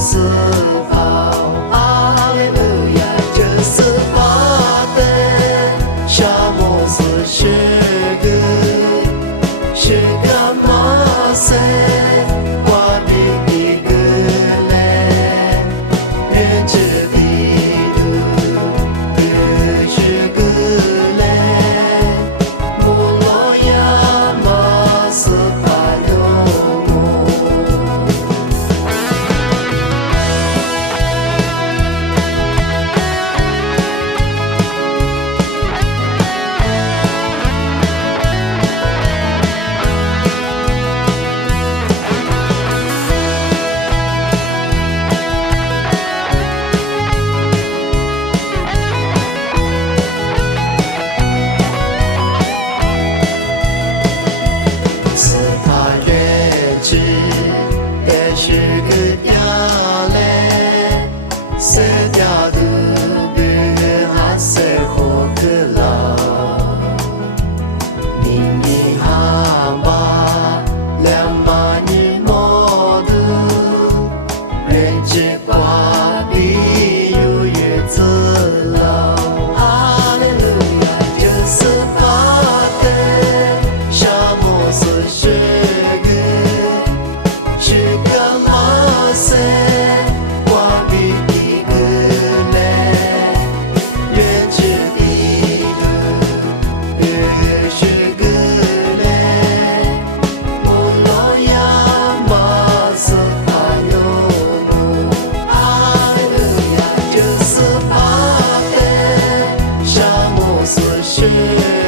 斯跑，哈利路亚，这斯巴的沙漠是个马赛，瓦比的格雷，人之地图，是格雷，摩洛亚马斯巴尤姆。斯帕月之也是个掉嘞，色调的个哈色火克拉，明明哈巴两把日摩杜，人之瓜比有月子了，哈利路亚，这斯巴的沙漠是个马赛，瓦比的格雷，人之地图，是格雷，摩洛亚马斯巴尤姆，哈利路亚，这斯巴的沙漠是。